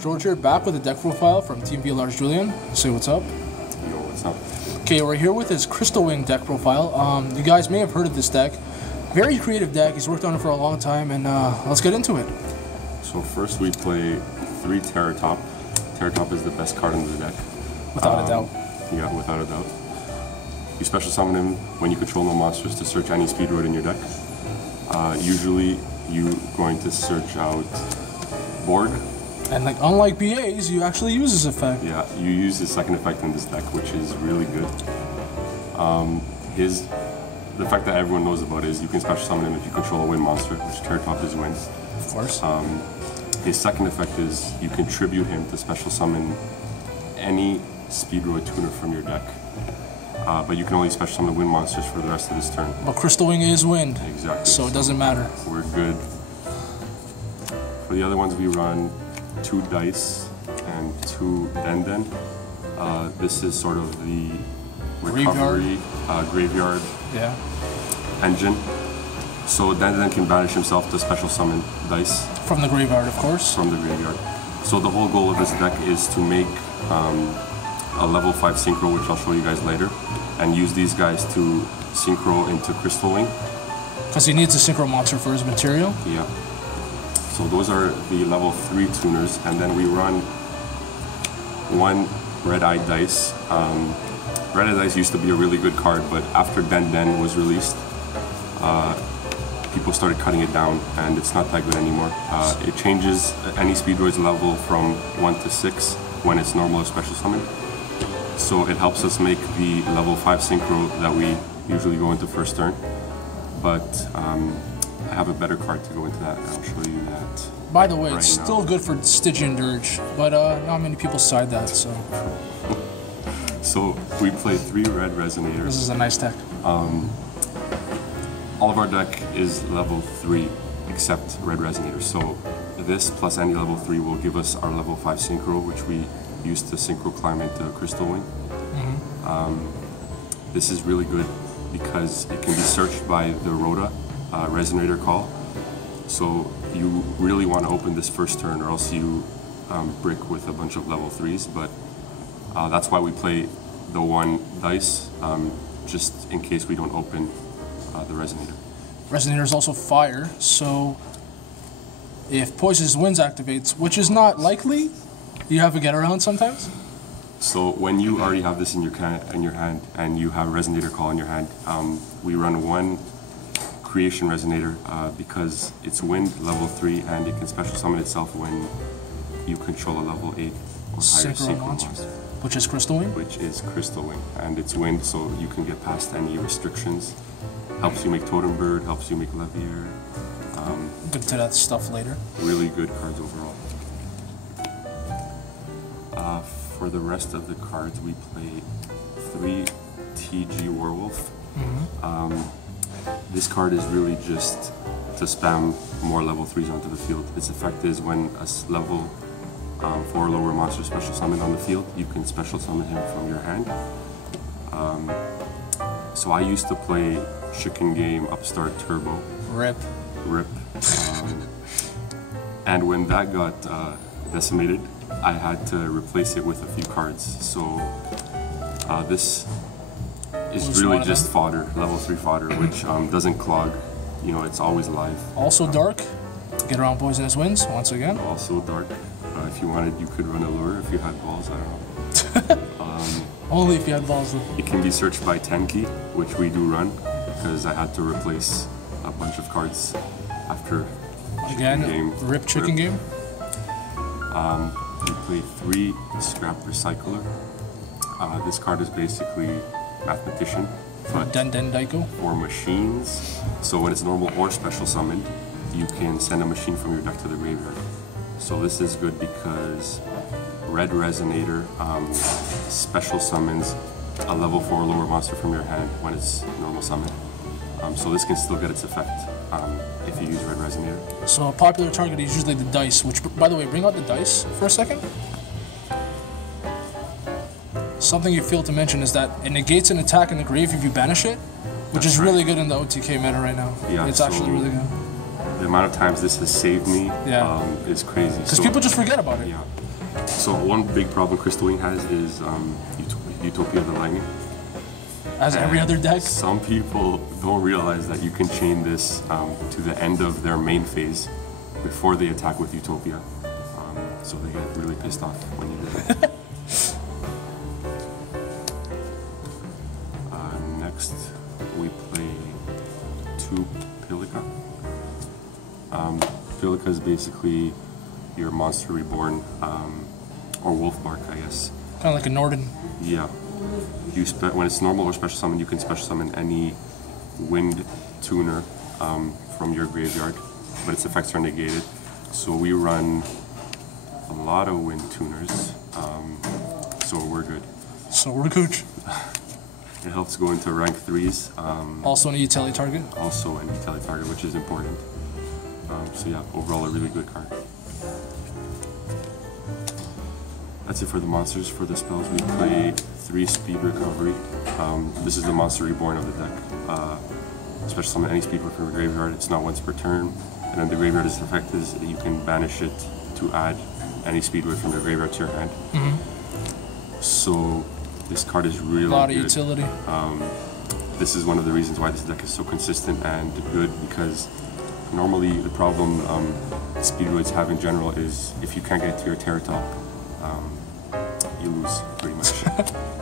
George here, back with a deck profile from TeamVLR Julian. Say what's up. Yo, what's up? Okay, we're here with his Crystal Wing deck profile. You guys may have heard of this deck. Very creative deck. He's worked on it for a long time, and let's get into it. So first we play 3 Terratop. Terratop is the best card in the deck. Without a doubt. Yeah, without a doubt. You special summon him when you control no monsters to search any Speedroid in your deck. Usually you're going to search out board. And like unlike BAs, you actually use this effect. Yeah, you use his second effect in this deck, which is really good. The fact that everyone knows about is you can special summon him if you control a wind monster, which Terratop is wind. Of course. His second effect is you can tribute him to special summon any Speedroid tuner from your deck. But you can only special summon wind monsters for the rest of this turn. But Crystal Wing is wind. Exactly. So it doesn't matter. We're good. For the other ones we run 2 dice and 2 Den. This is sort of the recovery graveyard engine. So Den can banish himself to special summon dice. From the graveyard, of course. From the graveyard. So the whole goal of this deck is to make a level 5 synchro, which I'll show you guys later, and use these guys to synchro into Crystal Wing. Because he needs a synchro monster for his material? Yeah. So those are the level 3 tuners, and then we run 1 Red-Eye Dice. Red-Eye Dice used to be a really good card, but after Den was released, people started cutting it down, and it's not that good anymore. It changes any Speedroid's level from 1 to 6 when it's normal or special summon. So it helps us make the level 5 synchro that we usually go into first turn. But I have a better card to go into that, and I'll show you that. By the way, it's still good for Stygian Dirge, but not many people side that, so. So we play 3 red resonators. This is a nice deck. All of our deck is level 3 except red resonators. So this plus any level 3 will give us our level 5 synchro, which we use to synchro climb into Crystal Wing. This is really good because it can be searched by the Rhoda resonator call. So you really want to open this first turn, or else you brick with a bunch of level 3s. But that's why we play the 1 dice, just in case we don't open the resonator. Resonator is also fire, so if Poison's Winds activates, which is not likely, you have to get around sometimes. So when you already have this in your hand and you have Resonator Call in your hand, we run 1 Creation Resonator because it's wind level 3 and it can special summon itself when you control a level 8 or higher synchro monster. Which is Crystal Wing? Which is Crystal Wing, and it's wind, so you can get past any restrictions. Helps you make Totem Bird, helps you make Levier. Get to that stuff later. Really good cards overall. For the rest of the cards, we play 3 TG Werewolf. This card is really just to spam more level 3s onto the field. Its effect is when a level 4 lower monster special summon on the field, you can special summon him from your hand. So I used to play Chicken Game Upstart Turbo. Rip. And when that got decimated, I had to replace it with a few cards. So this is really just fodder, level 3 fodder, which doesn't clog. You know, it's always alive. Also dark. Get around Poisonous Winds once again. Also dark. If you wanted, you could run a lure if you had balls. I don't know. Only if you had balls. It can be searched by Tenki, which we do run, because I had to replace a bunch of cards after Rip Chicken Game. We play 3 Scrap Recycler. This card is basically Mathematician, but Den Daiko. For machines. So when it's normal or special summoned, you can send a machine from your deck to the graveyard. So this is good because Red Resonator special summons a level 4 lower monster from your hand when it's normal summon. So this can still get its effect if you use Red Resonator. So a popular target is usually the dice, which, by the way, bring out the dice for a second. Something you failed to mention is that it negates an attack in the grave if you banish it, which is really good in the OTK meta right now. Yeah, it's actually really good. the amount of times this has saved me is crazy. Because people just forget about it. Yeah. So one big problem Crystal Wing has is Utopia the Lightning. As every other deck? Some people don't realize that you can chain this to the end of their main phase before they attack with Utopia. So they get really pissed off when you do it. Next, we play 2 Pilica. Pilica is basically your Monster Reborn, or Wolfbark, I guess. Kind of like a Norden. Yeah. When it's normal or special summon, you can special summon any Wind Tuner from your graveyard, but its effects are negated. So we run a lot of Wind Tuners, so we're good. So we're good. It helps go into rank 3s. Also an utility target? Also an utility target, which is important. So yeah, overall a really good card. That's it for the monsters. For the spells, we play 3 Speed Recovery. This is the Monster Reborn of the deck. Special summon any Speed from your graveyard. It's not once per turn. And then the graveyard's effect is you can banish it to add any Speedway from your graveyard to your hand. So this card is really good. A lot of utility. This is one of the reasons why this deck is so consistent and good, because normally the problem Speedroids have in general is if you can't get to your Terra Top, you lose pretty much.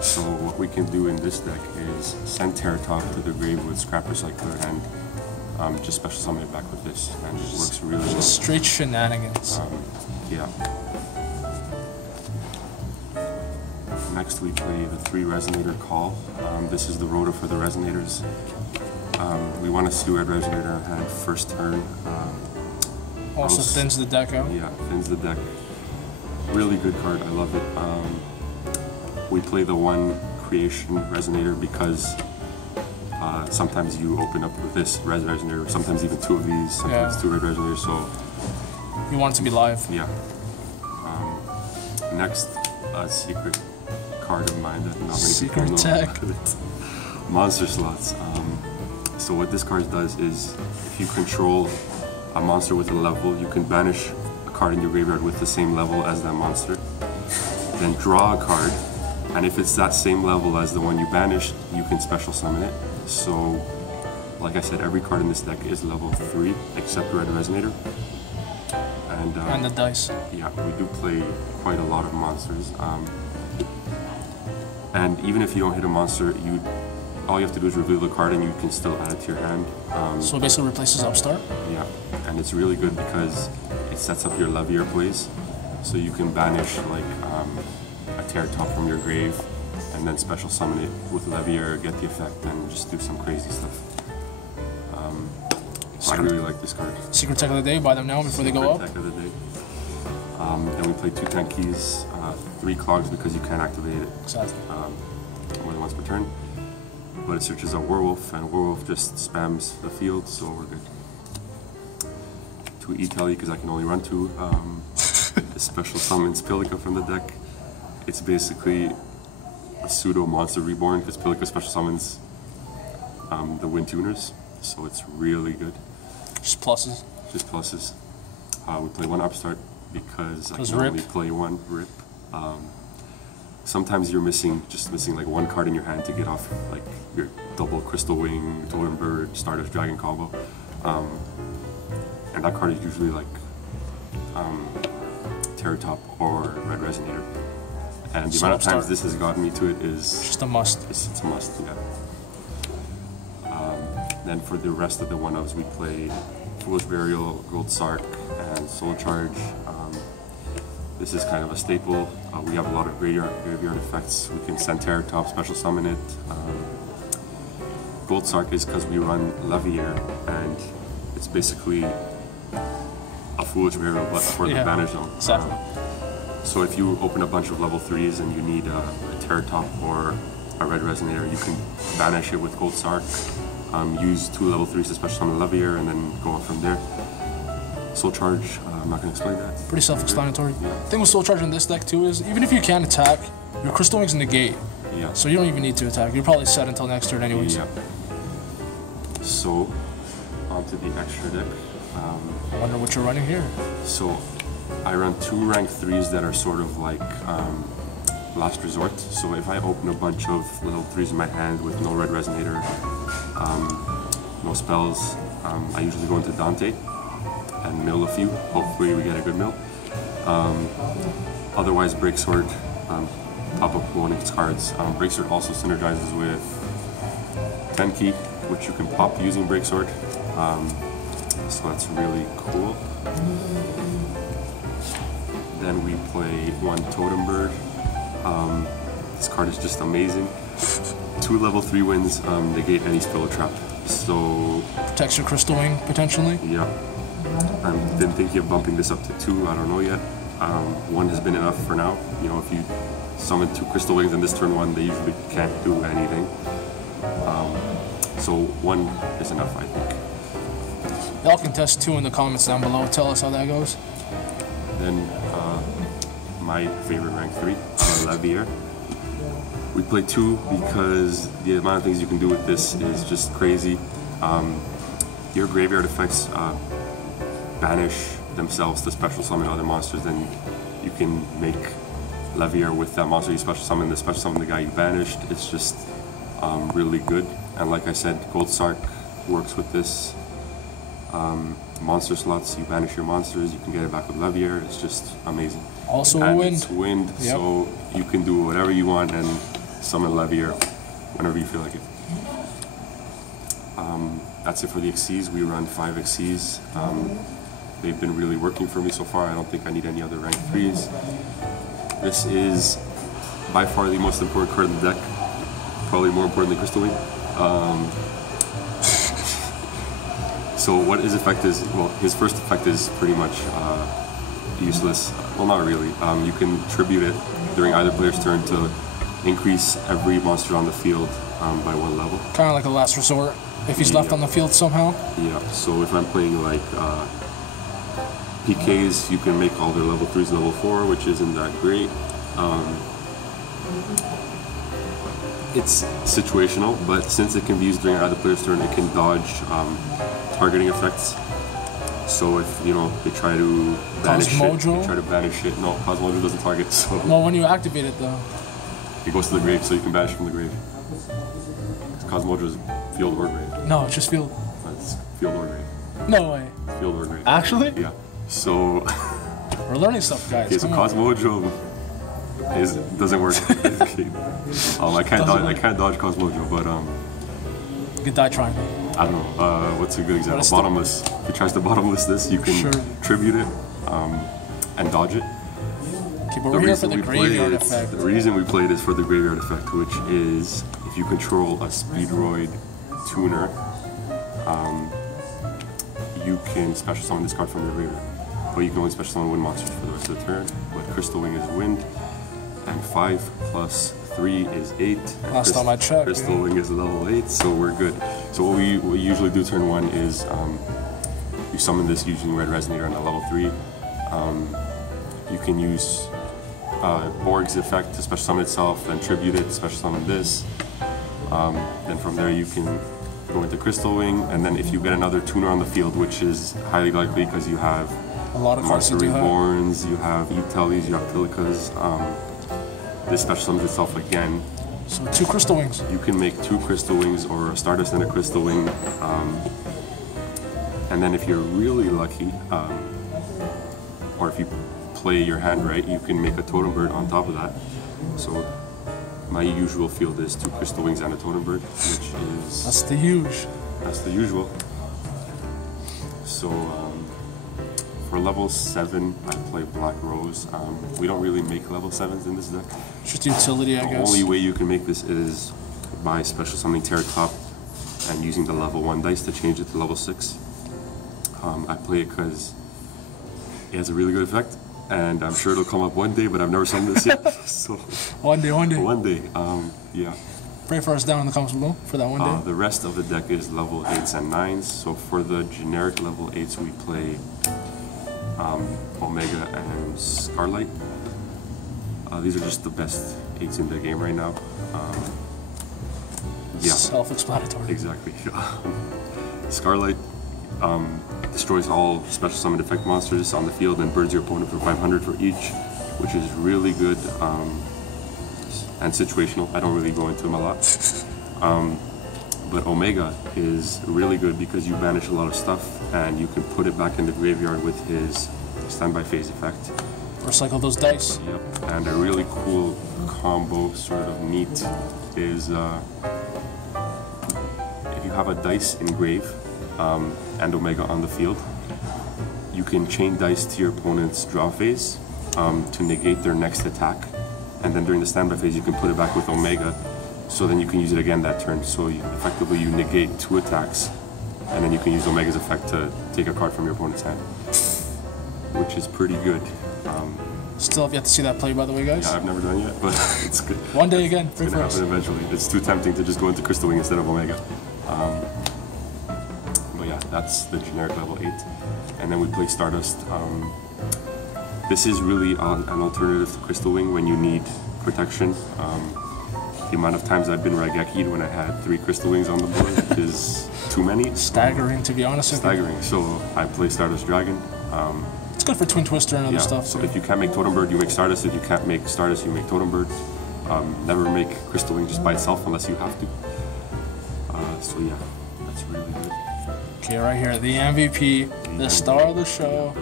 So what we can do in this deck is send Terra Top to the grave with Scrap Recycler and just special summon it back with this, and it works really well. Straight shenanigans. Yeah. Next we play the 3 Resonator Call. This is the rotor for the Resonators. We want to see Red Resonator in hand first turn. Also thins the deck out. Yeah, thins the deck. Really good card, I love it. We play the 1 Creation Resonator because sometimes you open up with this Red Resonator, sometimes even 2 of these, sometimes 2 Red Resonators, so... You want it to be live. Yeah. Next, a secret card of mine that not many people know about it. Monster Slots. So what this card does is, if you control a monster with a level, you can banish a card in your graveyard with the same level as that monster, then draw a card, and if it's that same level as the one you banished, you can special summon it. So, like I said, every card in this deck is level 3, except Red Resonator. And the dice. Yeah, we do play quite a lot of monsters. And even if you don't hit a monster, all you have to do is reveal the card and you can still add it to your hand. So it basically replaces Upstart? Yeah, and it's really good because it sets up your Levier plays. So you can banish like a Terra Top from your grave and then special summon it with Levier, get the effect, and just do some crazy stuff. I really like this card. Secret Tech of the Day, buy them now before they go up. Secret Tech of the Day. Then we play 2 Tankies, 3 Clogs because you can't activate it more than once per turn. But it searches out Werewolf, and Werewolf just spams the field, so we're good. 2 E-Tele because I can only run 2. Special summons Pilica from the deck. It's basically a pseudo Monster Reborn because Pilica special summons the Wind Tuners, so it's really good. Just pluses. Just pluses. We play 1 Upstart because I can only play 1 Rip. Sometimes you're missing like 1 card in your hand to get off like your double Crystal Wing, Totem Bird, Stardust Dragon combo. And that card is usually like Terra Top or Red Resonator. And the amount of times this has gotten me to it is... just a must. It's a must, yeah. Then for the rest of the 1-ofs, we play Foolish Burial, Gold Sark, and Soul Charge. This is kind of a staple. We have a lot of graveyard effects. We can send Terra Top, special summon it. Gold Sark is because we run Levier, and it's basically a Foolish Burial but for the Banish Zone. Exactly. So if you open a bunch of level 3s and you need a Terra Top or a Red Resonator, you can banish it with Gold Sark, use 2 level 3s to special summon Levier, and then go on from there. Soul Charge, I'm not going to explain that. Pretty self-explanatory. The thing with Soul Charge in this deck too is, even if you can't attack, your Crystal Wing's negate. Yeah. So you don't even need to attack. You're probably set until next turn anyways. Yeah. So, onto the extra deck. I wonder what you're running here. So I run 2 rank 3s that are sort of like last resort. So if I open a bunch of level 3s in my hand with no red resonator, no spells, I usually go into Dante and mill a few. Hopefully we get a good mill. Otherwise Breaksword, top up one of its cards. Breaksword also synergizes with Tenki, which you can pop using Breaksword. So that's really cool. Then we play 1 Totem Bird. This card is just amazing. 2 level 3 wins, negate any spell or trap. So protects your Crystal Wing potentially. Yeah. I've been thinking of bumping this up to 2. I don't know yet. 1 has been enough for now. You know, if you summon 2 Crystal Wings in this turn 1, they usually can't do anything. So 1 is enough, I think. Y'all can test 2 in the comments down below. Tell us how that goes. Then my favorite rank 3, Levier. We play 2 because the amount of things you can do with this is just crazy. Your graveyard effects banish themselves to special summon other monsters, then you can make Levier with that monster you special summon, the special summon the guy you banished. It's just really good. And like I said, Gold Sark works with this. Monster slots, you banish your monsters, you can get it back with Levier. It's just amazing. Also and wind. It's wind, Yep. So you can do whatever you want and summon Levier whenever you feel like it. That's it for the XCs. We run 5 XCs. They've been really working for me so far. I don't think I need any other rank 3s. This is by far the most important card in the deck. Probably more important than Crystal Wing. So what his effect is, well, his first effect is pretty much useless. Well, not really. You can tribute it during either player's turn to increase every monster on the field by 1 level. Kind of like a last resort, if he's left on the field somehow. Yeah, so if I'm playing like PKs, you can make all their level 3s level 4, which isn't that great. It's situational, but since it can be used during either player's turn, it can dodge targeting effects. So if, you know, they try to banish it, no, Cosmojo doesn't target, so... Well, when you activate it though. It goes to the grave, so you can banish from the grave. Cosmojo's field or grave. No, it's just field. It's field or grave. No way. Field or grave. Actually? Yeah. So... We're learning stuff, guys. Okay, so Cosmojo doesn't work. I can't dodge Cosmojo, but You could die trying. I don't know. What's a good example? Bottomless. If he tries to bottomless this, you can tribute it and dodge it. Okay, but we're here for the graveyard effect. The reason we play it is for the graveyard effect, which is if you control a Speedroid tuner, you can special summon this card from your graveyard. But you can only special summon wind monsters for the rest of the turn. But Crystal Wing is wind, and 5 plus 3 is 8. Last time I checked. Crystal Wing is level 8, so we're good. So what we usually do turn 1 is you summon this using Red Resonator on a level 3. You can use Borg's effect to special summon itself, then tribute it, special summon this. Then from there you can go into Crystal Wing, and then if you get another tuner on the field, which is highly likely because you have a lot of cards Reborns, you have Etelis, you have Tilicas, this special summons itself again. So 2 Crystal Wings. You can make 2 Crystal Wings or a Stardust and a Crystal Wing. And then if you're really lucky, or if you play your hand right, you can make a Totem Bird on top of that. So my usual field is 2 Crystal Wings and a Totem Bird, which is... That's the huge. That's the usual. So for level 7, I play Black Rose. We don't really make level 7s in this deck. Just utility, I guess. The only way you can make this is by special summoning Terra Top and using the level 1 dice to change it to level 6. I play it because it has a really good effect, and I'm sure it'll come up one day, but I've never summoned this yet. So One day. Yeah. Pray for us down in the comments below for that one day. The rest of the deck is level 8s and 9s. So for the generic level 8s, we play Omega and Scarlight. These are just the best 8s in the game right now. Yeah. Self-explanatory. Exactly. Scarlight, Destroys all special summoned effect monsters on the field and burns your opponent for 500 for each, which is really good and situational. I don't really go into them a lot. But Omega is really good because you banish a lot of stuff and you can put it back in the graveyard with his standby phase effect. Recycle those dice. Yep. And a really cool combo, sort of neat, is if you have a dice in grave and Omega on the field, you can chain dice to your opponent's draw phase to negate their next attack, and then during the standby phase you can put it back with Omega, so then you can use it again that turn. So effectively you negate 2 attacks, and then you can use Omega's effect to take a card from your opponent's hand, which is pretty good. Still have yet to see that play, by the way, guys. Yeah, I've never done it yet, but it's good. One day again, it's gonna happen eventually. It's too tempting to just go into Crystal Wing instead of Omega. But yeah, that's the generic level 8. And then we play Stardust. This is really an alternative to Crystal Wing when you need protection. The amount of times I've been Raigeki'd when I had 3 Crystal Wings on the board is too many. Staggering, to be honest. Staggering. So I play Stardust Dragon. It's good for Twin Twister and other stuff. So if you can't make Totem Bird, you make Stardust. If you can't make Stardust, you make Totem Bird. Never make Crystal Wing just by itself unless you have to. So yeah, that's really good. Okay, right here, the MVP, the star of the show,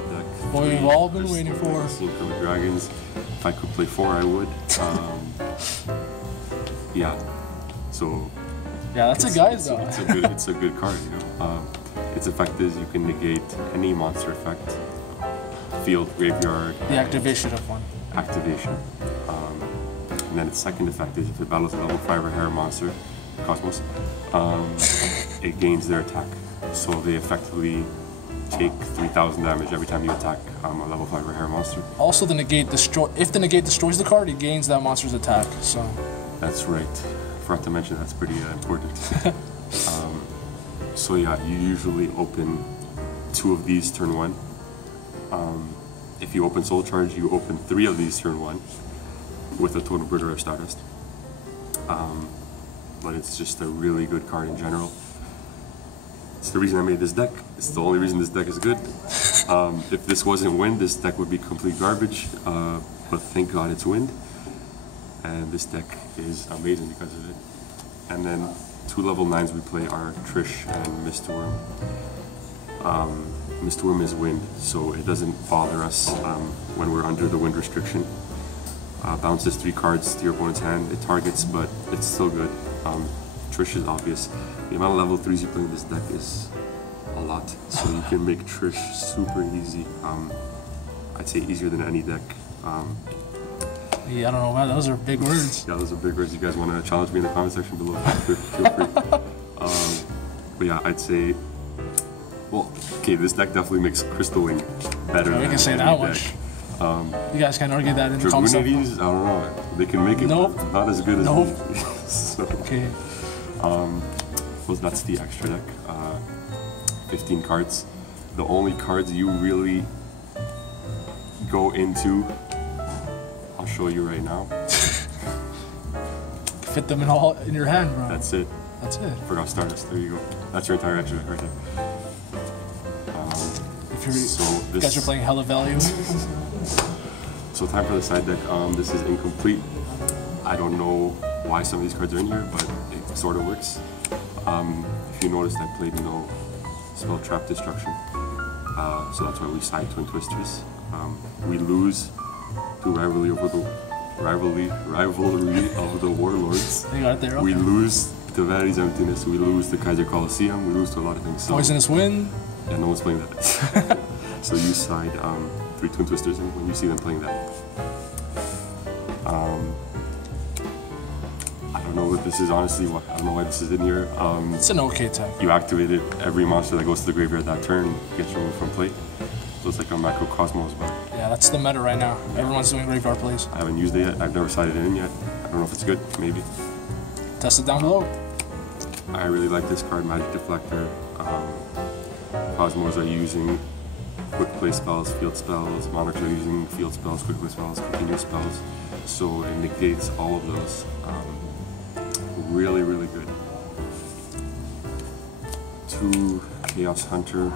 what we've all been waiting for. Synchro Dragons. If I could play 4, I would. Yeah. So. Yeah, that's a guy's though. It's a good card, you know. Its effect is you can negate any monster effect, field, graveyard. The activation of one. Activation. And then its second effect is if it battles a level 5 or higher monster, Cosmos, it gains their attack. So they effectively take 3,000 damage every time you attack a level 5 or higher monster. Also, the negate if the negate destroys the card, it gains that monster's attack. So. That's right. Forgot to mention that's pretty important. So yeah, you usually open 2 of these turn 1. If you open Soul Charge, you open 3 of these turn 1 with a Totem Bird or a Stardust. But it's just a really good card in general. It's the reason I made this deck. It's the only reason this deck is good. If this wasn't Wind, this deck would be complete garbage. But thank God it's Wind. And this deck is amazing because of it. And then 2 level 9s we play are Trish and Mr. Worm. Mr. Worm is Wind, so it doesn't bother us when we're under the Wind restriction. Bounces 3 cards to your opponent's hand. It targets, but it's still good. Trish is obvious. The amount of level 3s you play in this deck is a lot, so you can make Trish super easy. I'd say easier than any deck. Yeah, I don't know, man. Those are big words. Yeah, those are big words. You guys want to challenge me in the comment section below? Feel free. But yeah, I'd say. Well, okay, this deck definitely makes Crystal Wing better. We can say that much. You guys can't argue that in the comment section. I don't know. They can make it, nope. But not as good as me. So, okay. Well, that's the extra deck. 15 cards. The only cards you really go into, I'll show you right now. Fit them in your hand, bro. That's it. That's it. Forgot Stardust. There you go. That's your entire extra deck right there. If you guys are playing hella value. So time for the side deck. This is incomplete. I don't know why some of these cards are in here, but it sort of works. If you noticed, I played no Spell Trap Destruction. So that's why we side Twin Twisters. We lose to rivalry of the Warlords. You got it there. Okay. We lose to Vanity's Emptiness. We lose to Kaiser Coliseum. We lose to a lot of things. So, Poisonous Wind. Yeah, no one's playing that. So you side 3 Twin Twisters when you see them playing that. I don't know what this is, honestly. I don't know why this is in here. It's an okay tech. You activate it. Every monster that goes to the graveyard that turn gets removed from play. So it's like a Macro Cosmos, but... Yeah, that's the meta right now. Everyone's doing graveyard plays. I haven't used it yet. I've never sided it in yet. I don't know if it's good. Maybe. Test it down below. I really like this card, Magic Deflector. Cosmos are using quick play spells, field spells. Monarchs are using field spells, quick play spells, continuous spells. So it negates all of those. Really, really good. 2 Chaos Hunter.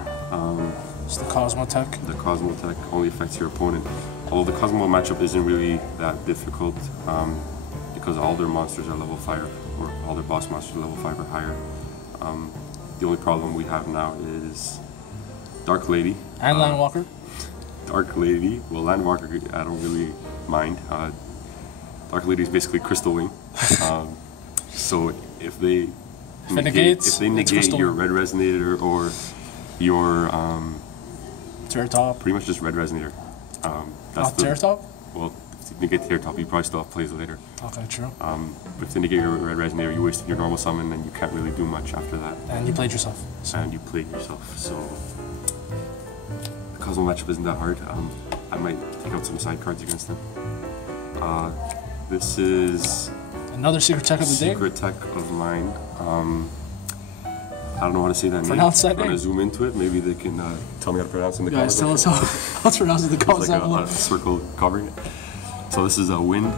It's the Cosmo Tech. The Cosmo Tech only affects your opponent. Although the Cosmo matchup isn't really that difficult because all their monsters are level 5 or all their boss monsters are level 5 or higher. The only problem we have now is Dark Lady. And Landwalker. Dark Lady. Well, Landwalker I don't really mind. Dark Lady is basically Crystal Wing. So if they negate your Red Resonator or your Tear Top. Pretty much just Red Resonator. That's not Tear Top? Well, if you negate Tear Top, you probably still have plays later. Okay, true. But if they negate your Red Resonator, you wasted your normal summon and you can't really do much after that. And you played yourself. So. And you played yourself. So the Cosmo matchup isn't that hard. I might take out some side cards against them. This is another secret tech of the day. Secret tech of mine. I don't know how to say that name. Pronounce that name. I'm gonna zoom into it. Maybe they can tell me how to pronounce it in the comments. Guys, tell us how to pronounce it in the comments. Like a circle covering it. So this is a wind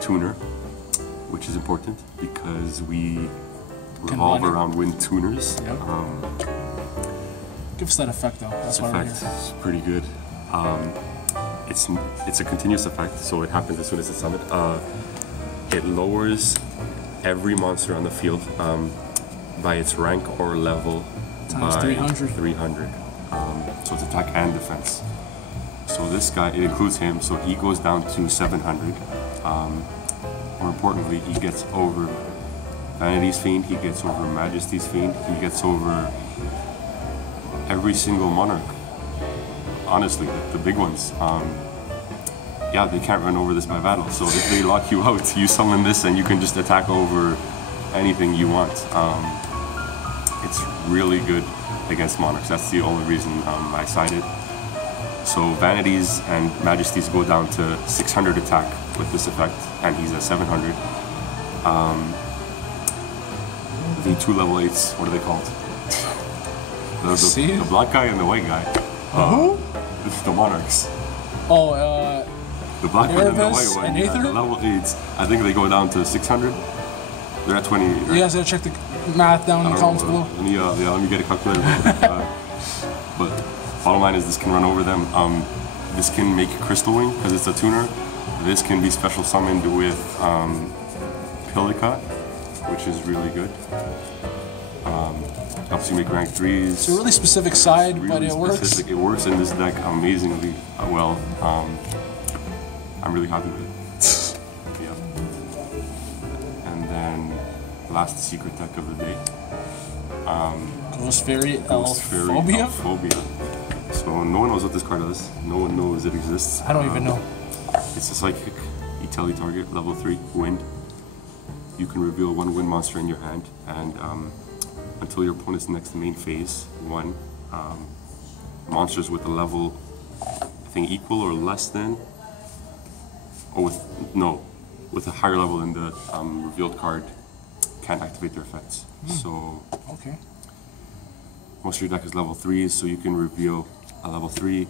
tuner, which is important because we revolve around wind tuners. Yep. Give us that effect though. That's why we're here. It's pretty good. It's a continuous effect, so it happens as soon as it's summoned. It lowers every monster on the field by its rank or level times by 300. So it's attack and defense. So this guy, it includes him, so he goes down to 700. More importantly, he gets over Vanity's Fiend, he gets over Majesty's Fiend, he gets over every single monarch. Honestly, the big ones. Yeah, they can't run over this by battle. So if they lock you out, you summon this and you can just attack over anything you want. It's really good against monarchs. That's the only reason I sided. So Vanities and Majesties go down to 600 attack with this effect, and he's at 700. The 2 level 8s, what are they called? The black guy and the white guy. Who? The monarchs. Oh, the black one and the white one. And Yeah, the level 8s. I think they go down to 600. They're at 20. Right? You guys gotta check the math down in the comments below. Let me get a calculator. But bottom line is this can run over them. This can make Crystal Wing because it's a tuner. This can be special summoned with Pilica, which is really good. Helps you make rank 3s. It's a really specific side, really but it works. It works in this deck amazingly well. I'm really happy with it. Yeah. And then last secret deck of the day. Ghost Fairy Elphobia? So no one knows what this card does. No one knows it exists. I don't even know. It's a psychic. You tele target, level 3, wind. You can reveal 1 wind monster in your hand, and until your opponent's next main phase, 1 monsters with a level, I think, equal or less than, or with a higher level than the revealed card can't activate their effects. So okay. Most of your deck is level 3s, so you can reveal a level 3.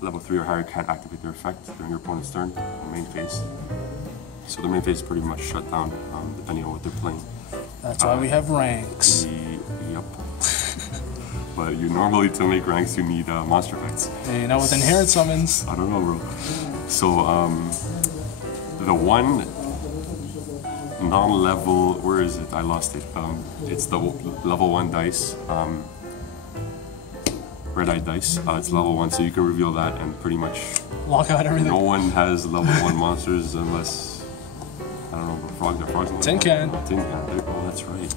Level 3 or higher can't activate their effect during your opponent's turn, or main phase. So the main phase is pretty much shut down, depending on what they're playing. That's why we have ranks. Yep. But normally to make ranks you need monster effects. Hey, now with inherent summons. I don't know, bro. So the one non-level, where is it? I lost it. It's the level 1 dice. Red-eyed dice. It's level 1, so you can reveal that and pretty much lock out everything. No one has level 1 monsters unless, I don't know, frogs. Tin Can. Tin Can. Oh, that's right.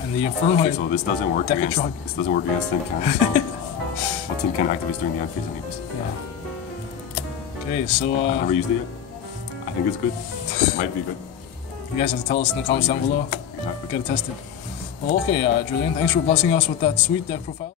And the Inferno. Okay, so this doesn't work against Tin Can. So, well, Tin Can activates during the end phase, anyways. Yeah. Okay, so I've never used it yet. I think it's good. It might be good. You guys have to tell us in the comments down below. Exactly. Gotta test it. Well, okay, Julian, thanks for blessing us with that sweet deck profile.